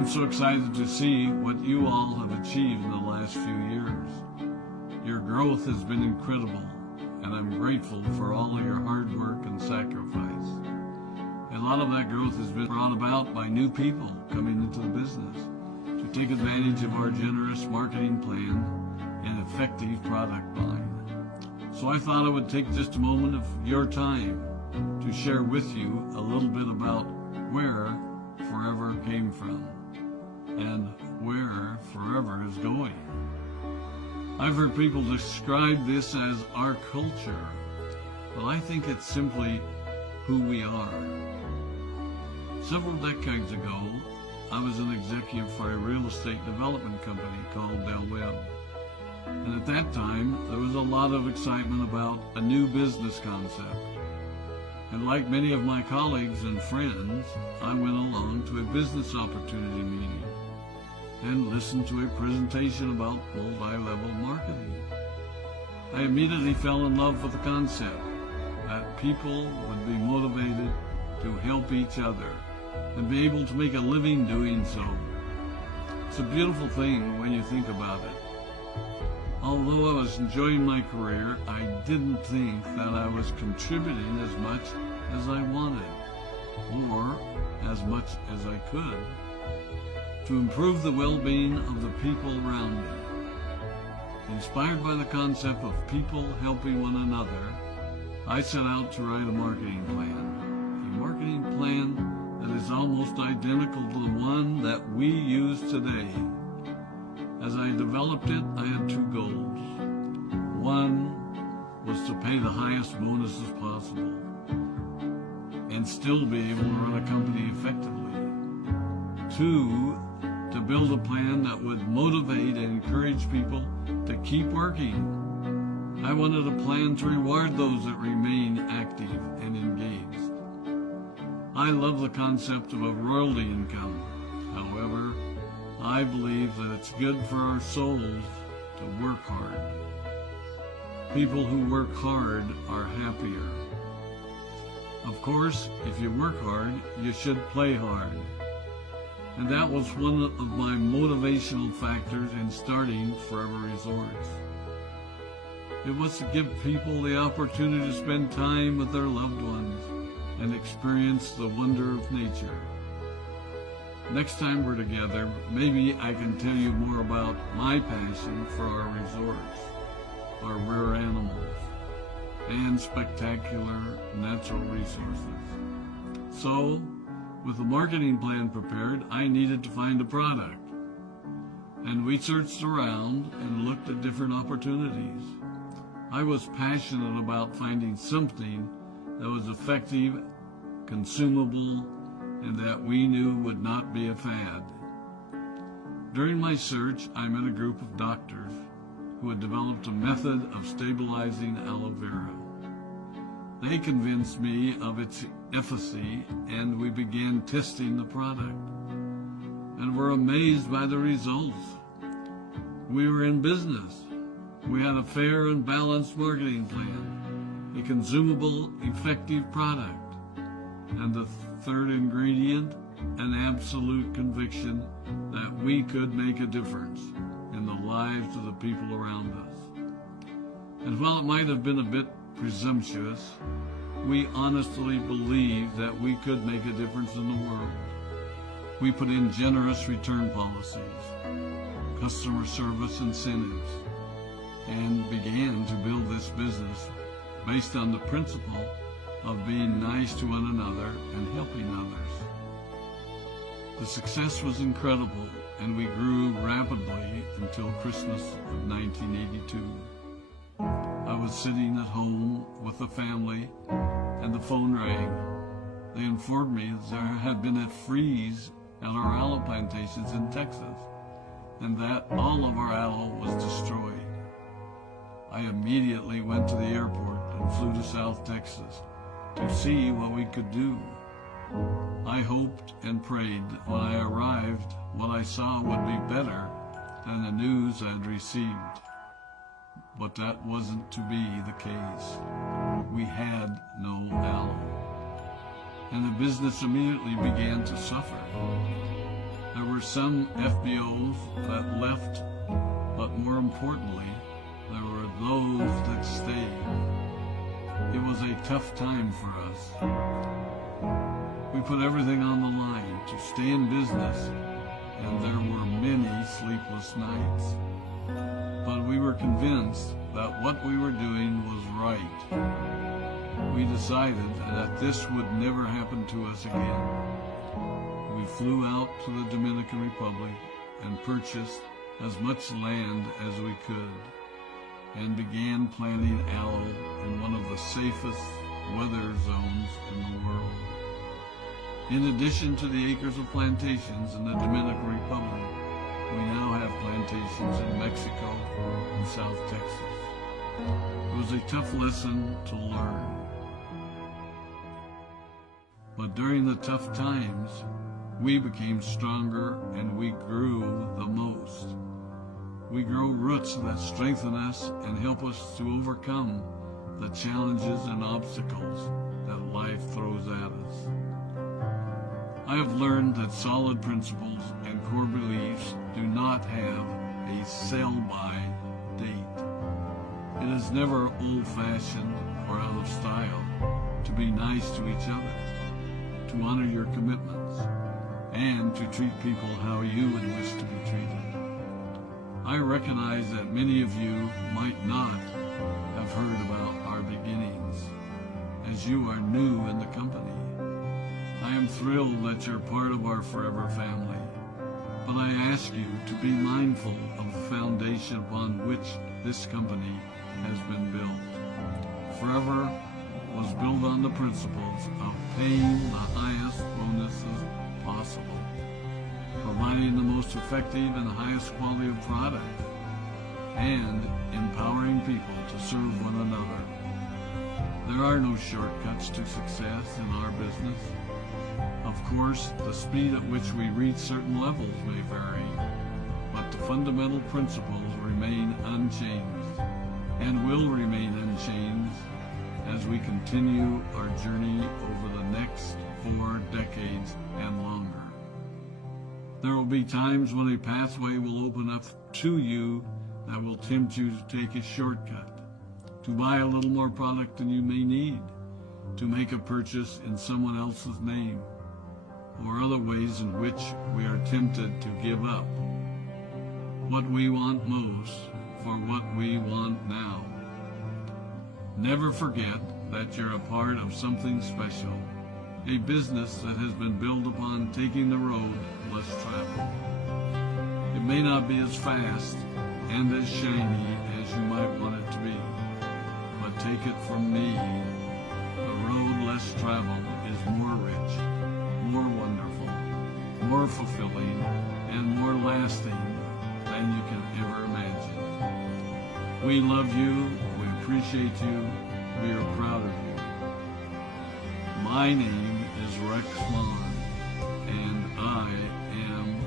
I'm so excited to see what you all have achieved in the last few years. Your growth has been incredible, and I'm grateful for all of your hard work and sacrifice. A lot of that growth has been brought about by new people coming into the business to take advantage of our generous marketing plan and effective product line. So I thought I would take just a moment of your time to share with you a little bit about where Forever came from and where Forever is going. I've heard people describe this as our culture, but I think it's simply who we are. Several decades ago, I was an executive for a real estate development company called Del Webb. And at that time, there was a lot of excitement about a new business concept. And like many of my colleagues and friends, I went along to a business opportunity meeting and listened to a presentation about multi-level marketing. I immediately fell in love with the concept that people would be motivated to help each other and be able to make a living doing so. It's a beautiful thing when you think about it. Although I was enjoying my career, I didn't think that I was contributing as much as I wanted, or as much as I could, to improve the well-being of the people around me. Inspired by the concept of people helping one another, I set out to write a marketing plan that is almost identical to the one that we use today. As I developed it, I had two goals. One was to pay the highest bonuses possible and still be able to run a company effectively. Two, to build a plan that would motivate and encourage people to keep working. I wanted a plan to reward those that remain active and engaged. I love the concept of a royalty income. However, I believe that it's good for our souls to work hard. People who work hard are happier. Of course, if you work hard, you should play hard. And that was one of my motivational factors in starting Forever Resorts. It was to give people the opportunity to spend time with their loved ones and experience the wonder of nature. Next time we're together, maybe I can tell you more about my passion for our resorts, our rare animals, and spectacular natural resources. So, with the marketing plan prepared, I needed to find a product. And we searched around and looked at different opportunities. I was passionate about finding something that was effective, consumable, and that we knew would not be a fad. During my search, I met a group of doctors who had developed a method of stabilizing aloe vera. They convinced me of its efficacy, and we began testing the product, and were amazed by the results. We were in business. We had a fair and balanced marketing plan, a consumable, effective product, and the third ingredient, an absolute conviction that we could make a difference in the lives of the people around us. And while it might have been a bit presumptuous, we honestly believed that we could make a difference in the world. We put in generous return policies, customer service incentives, and began to build this business based on the principle of being nice to one another and helping others. The success was incredible, and we grew rapidly until Christmas of 1982. I was sitting at home with the family, and the phone rang. They informed me that there had been a freeze at our aloe plantations in Texas, and that all of our aloe was destroyed. I immediately went to the airport and flew to South Texas to see what we could do. I hoped and prayed when I arrived what I saw would be better than the news I'd received. But that wasn't to be the case. We had no aloe, and the business immediately began to suffer. There were were some FBOs that left, but more importantly, there were those that stayed. It was a tough time for us. We put everything on the line to stay in business, and there were many sleepless nights. But we were convinced that what we were doing was right. We decided that this would never happen to us again. We flew out to the Dominican Republic and purchased as much land as we could, and began planting aloe in one of the safest weather zones in the world. In addition to the acres of plantations in the Dominican Republic, we now have plantations in Mexico and South Texas. It was a tough lesson to learn. But during the tough times, we became stronger and we grew the most. We grow roots that strengthen us and help us to overcome the challenges and obstacles that life throws at us. I have learned that solid principles and core beliefs do not have a sell-by date. It is never old-fashioned or out of style to be nice to each other, to honor your commitments, and to treat people how you would wish to be treated. I recognize that many of you might not have heard about our beginnings, as you are new in the company. I am thrilled that you're part of our forever family, but I ask you to be mindful of the foundation upon which this company has been built. Forever was built on the principles of paying the highest bonuses possible, providing the most effective and highest quality of product, and empowering people to serve one another. There are no shortcuts to success in our business. Of course, the speed at which we reach certain levels may vary, but the fundamental principles remain unchanged and will remain unchanged as we continue our journey over the next 4 decades and longer. There will be times when a pathway will open up to you that will tempt you to take a shortcut, to buy a little more product than you may need, to make a purchase in someone else's name, or other ways in which we are tempted to give up what we want most for what we want now. Never forget that you're a part of something special, a business that has been built upon taking the road less traveled. It may not be as fast and as shiny as you might want it to be, but take it from me, the road less traveled is more rich, more wonderful, more fulfilling, and more lasting than you can ever imagine. We love you, we appreciate you, we are proud of you. My name is Rex Maughan, and I am